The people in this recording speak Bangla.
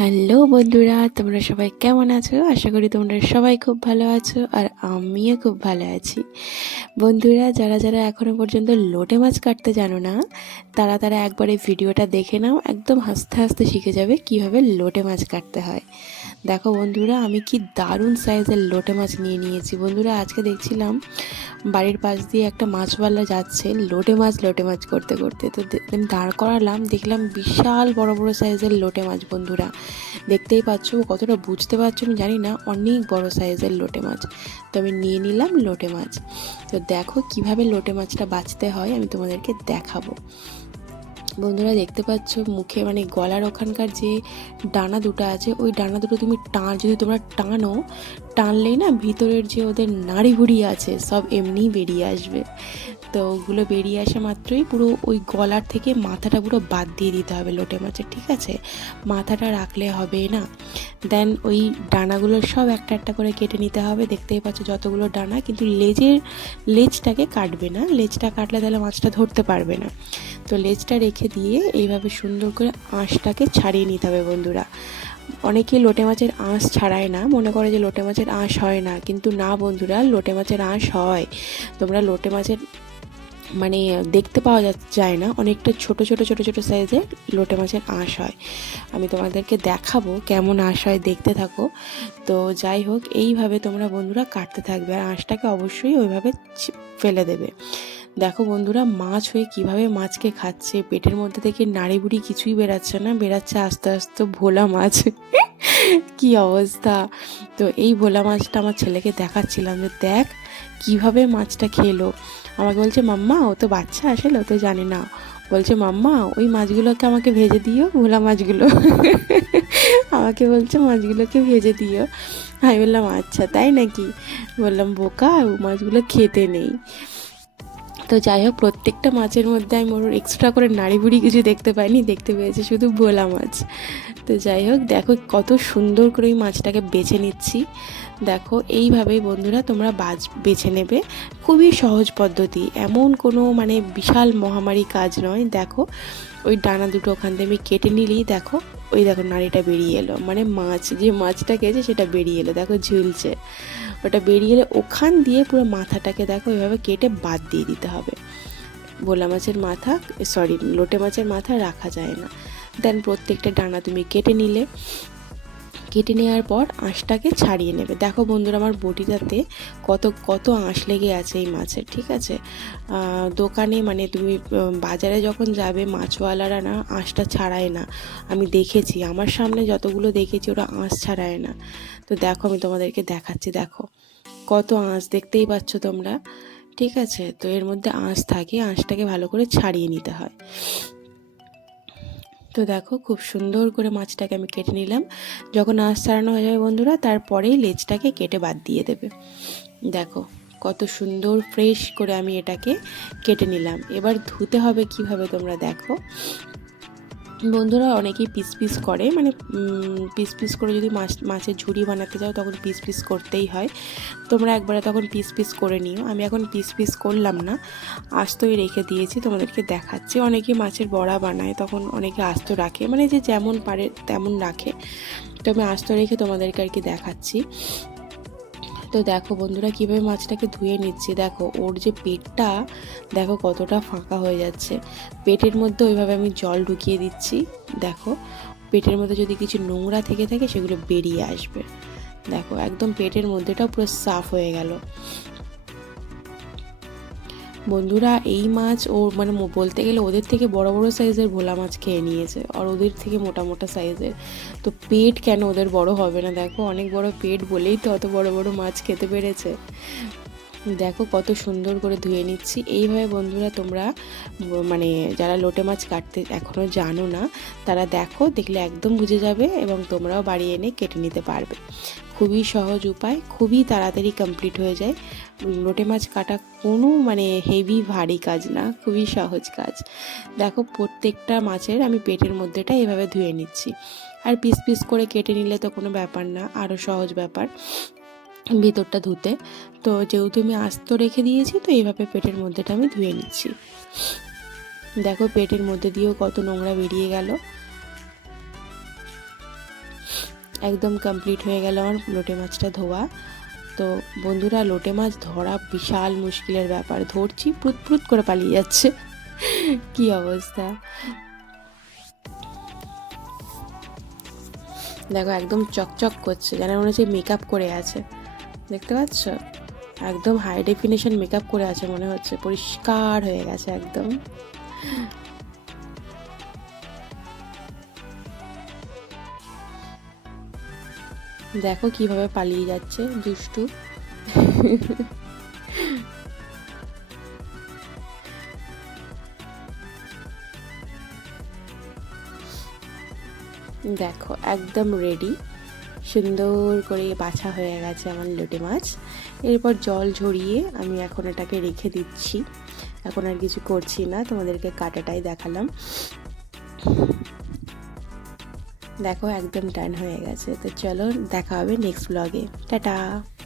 হ্যালো বন্ধুরা, তোমরা সবাই কেমন আছো? আশা করি তোমরা সবাই খুব ভালো আছো আর আমিও খুব ভালো আছি। বন্ধুরা, যারা যারা এখনো পর্যন্ত লোটে মাছ কাটতে জানো না, তারা তারা একবার এই ভিডিওটা দেখে নাও, একদম হাসতে হাসতে শিখে যাবে কিভাবে লোটে মাছ কাটতে হয়। দেখো বন্ধুরা, আমি কি দারুণ সাইজের লোটে মাছ নিয়ে নিয়েছি। বন্ধুরা, আজকে দেখছিলাম বাড়ির পাশ দিয়ে একটা মাছওয়ালা যাচ্ছে লোটে মাছ করতে করতে, তো আমি দাঁড় করালাম, দেখলাম বিশাল বড় বড় সাইজের লোটে মাছ। বন্ধুরা, দেখতেই পাচ্ছ, কতটা বুঝতে পারছো আমি জানি না, অনেক বড় সাইজের লোটে মাছ। তো আমি নিয়ে নিলাম লোটে মাছ। তো দেখো কিভাবে লোটে মাছটা বাছতে হয় আমি তোমাদেরকে দেখাবো। বন্ধুরা, দেখতে পাচ্ছ মুখে মানে গলার ওখানকার যে ডানা দুটো আছে, ওই ডানা দুটো তুমি যদি তোমরা টানলেই না ভিতরের যে ওদের নাড়ি ভুড়ি আছে সব এমনিই বেরিয়ে আসবে। তো ওগুলো বেরিয়ে আসা মাত্রই পুরো ওই গলার থেকে মাথাটা পুরো বাদ দিয়ে দিতে হবে লোটে মাছের, ঠিক আছে? মাথাটা রাখলে হবে না। দেন ওই ডানাগুলো সব একটা একটা করে কেটে নিতে হবে। দেখতেই পাচ্ছ যতগুলো ডানা, কিন্তু লেজটাকে কাটবে না, লেজটা কাটলে তাহলে মাছটা ধরতে পারবে না। তো লেজটা রেখে দিয়ে এইভাবে সুন্দর করে আঁশটাকে ছাড়িয়ে নিতে হবে। বন্ধুরা, অনেকে লোটে মাছের আঁশ ছাড়ায় না, মনে করে যে লোটে মাছের আঁশ হয় না, কিন্তু না বন্ধুরা, লোটে মাছের আঁশ হয়। তোমরা লোটে মাছের মানে দেখতে পাওয়া যায় না, অনেকটা ছোট ছোট ছোট ছোট সাইজের লোটে মাছের আঁশ হয়। আমি তোমাদেরকে দেখাবো কেমন আঁশ হয়, দেখতে থাকো। তো যাই হোক, এইভাবে তোমরা বন্ধুরা কাটতে থাকবে, আর আঁশটাকে অবশ্যই ওইভাবে ফেলে দেবে। দেখো বন্ধুরা, মাছ হয়ে কিভাবে মাছকে খাচ্ছে, পেটের মধ্যে থেকে নাড়ি বুড়ি কিছুই বেরাচ্ছে না, বেরাচ্ছে আস্তে আস্তে ভোলা মাছ। কি অবস্থা! তো এই ভোলা মাছটা আমার ছেলেকে দেখাচ্ছিলাম যে দেখ কিভাবে মাছটা খেলো। আমাকে বলছে, মাম্মা ও তো বাচ্চা, আসলে ও তো জানে না, বলছে মাম্মা ওই মাছগুলোকে আমাকে ভেজে দিও, ভোলা মাছগুলো। আমাকে বলছে মাছগুলোকে ভেজে দিও। আমি বললাম আচ্ছা তাই নাকি, বললাম বোকা, ও মাছগুলো খেতে নেই। তো যাই হোক, প্রত্যেকটা মাছের মধ্যে আমি ওর এক্সট্রা করে নাড়ি বুড়ি কিছু দেখতে পাইনি, দেখতে পেয়েছি শুধু ভোলা মাছ। তো যাই হোক, দেখো কত সুন্দর করে ওই মাছটাকে বেছে নিচ্ছি। দেখো এইভাবেই বন্ধুরা তোমরা বেছে নেবে, খুবই সহজ পদ্ধতি, এমন কোনো মানে বিশাল মহামারী কাজ নয়। দেখো ওই ডানা দুটো ওখান থেকে আমি কেটে নিলেই দেখো, ওই দেখো নাড়িটা বেরিয়ে এলো, মানে যে মাছটা খেয়েছে সেটা বেরিয়ে এলো, দেখো ঝুলছে। ওটা বেরিয়ে এলে ওখান দিয়ে পুরো মাথাটাকে দেখো এভাবে কেটে বাদ দিয়ে দিতে হবে। ভোলা মাছের মাথা, লোটে মাছের মাথা রাখা যায় না। দেন প্রত্যেকটা ডানা তুমি কেটে নিলে, কেটে নেওয়ার পর আঁশটাকে ছাড়িয়ে নেবে। দেখো বন্ধুরা, আমার বটিটাতে কত কত আঁশ লেগে আছে এই মাছের, ঠিক আছে? দোকানে মানে তুমি বাজারে যখন যাবে, মাছওয়ালারা না আঁশটা ছাড়ায় না, আমি দেখেছি, আমার সামনে যতগুলো দেখেছি ওরা আঁশ ছাড়ায় না। তো দেখো আমি তোমাদেরকে দেখাচ্ছি, দেখো কত আঁশ, দেখতেই পাচ্ছ তোমরা, ঠিক আছে? তো এর মধ্যে আঁশ থাকে, আঁশটাকে ভালো করে ছাড়িয়ে নিতে হয়। তো দেখো খুব সুন্দর করে মাছটাকে আমি কেটে নিলাম। যখন আঁশ ছাড়ানো হয়ে যাবে বন্ধুরা, তারপরেই লেজটাকে কেটে বাদ দিয়ে দেবে। দেখো কত সুন্দর ফ্রেশ করে আমি এটাকে কেটে নিলাম। এবার ধুতে হবে কিভাবে তোমরা দেখো। বন্ধুরা, অনেকেই পিস পিস করে, মানে পিস পিস করে যদি মাছের ঝুড়ি বানাতে যাও তখন পিস পিস করতেই হয়। তোমরা একবারে তখন পিস পিস করে নিও। আমি এখন পিস পিস করলাম না, আস্তই রেখে দিয়েছি, তোমাদেরকে দেখাচ্ছি। অনেকে মাছের বড়া বানায়, তখন অনেকে আস্ত রাখে, মানে যে যেমন পারে তেমন রাখে। তো আমি আস্ত রেখে তোমাদেরকে আর কি দেখাচ্ছি। তো দেখো বন্ধুরা, কীভাবে মাছটাকে ধুয়ে নিচ্ছি। দেখো ওর যে পেটটা দেখো কতটা ফাঁকা হয়ে যাচ্ছে, পেটের মধ্যে ওইভাবে আমি জল ঢুকিয়ে দিচ্ছি। দেখো পেটের মধ্যে যদি কিছু নোংরা থেকে থাকে সেগুলো বেরিয়ে আসবে। দেখো একদম পেটের মধ্যেটাও পুরো সাফ হয়ে গেল। বন্ধুরা, এই মাছ ও মানে বলতে গেলে ওদের থেকে বড় বড় সাইজের ভোলা মাছ খেয়ে নিয়েছে, আর ওদের থেকে মোটা মোটা সাইজের। তো পেট কেন ওদের বড় হবে না? দেখো অনেক বড় পেট বলেই তো অত বড় বড় মাছ খেতে পেরেছে। দেখো কত সুন্দর করে ধুয়ে নিচ্ছি। এইভাবে বন্ধুরা তোমরা মানে যারা লোটে মাছ কাটতে এখনও জানো না, তারা দেখো, দেখলে একদম বুঝে যাবে এবং তোমরাও বাড়ি এনে কেটে নিতে পারবে। খুবই সহজ উপায়, খুবই তাড়াতাড়ি কমপ্লিট হয়ে যায়। লোটে মাছ কাটা কোনো মানে হেভি ভারী কাজ না, খুবই সহজ কাজ। দেখো প্রত্যেকটা মাছের আমি পেটের মধ্যেটা এভাবে ধুয়ে নিচ্ছি। আর পিস পিস করে কেটে নিলে তো কোনো ব্যাপার না, আরও সহজ ব্যাপার ভিতরটা ধুতে। তো যেহেতু আমি আস্ত রেখে দিয়েছি, তো এইভাবে পেটের মধ্যেটা আমি ধুয়ে নিচ্ছি। দেখো পেটের মধ্যে দিয়েও কত নোংরা বেরিয়ে গেল। একদম কমপ্লিট হয়ে গেল আমার লোটে মাছটা ধোয়া। তো বন্ধুরা, লোটে মাছ ধরা বিশাল মুশকিলের ব্যাপার। ধরছি, প্রুত প্রুত করে পালিয়ে যাচ্ছে। কি অবস্থা দেখো, একদম চকচক করছে, যেন মনে হচ্ছে মেকআপ করে আছে। দেখতে পাচ্ছ, একদম হাই ডেফিনেশন মেকআপ করে আছে, মনে হচ্ছে পরিষ্কার হয়ে গেছে একদম। দেখো কিভাবে পালিয়ে যাচ্ছে দুষ্টু। দেখো একদম রেডি, সুন্দর করে বাছা হয়ে গেছে আমার লোটে মাছ। এরপর জল ঝরিয়ে আমি এখন এটাকে রেখে দিচ্ছি। এখন আর কিছু করছি না, তোমাদেরকে কাটাটাই দেখালাম। দেখো একদম ডান হয়ে গেছে। তো চলো, দেখা হবে নেক্সট ব্লগে। টাটা।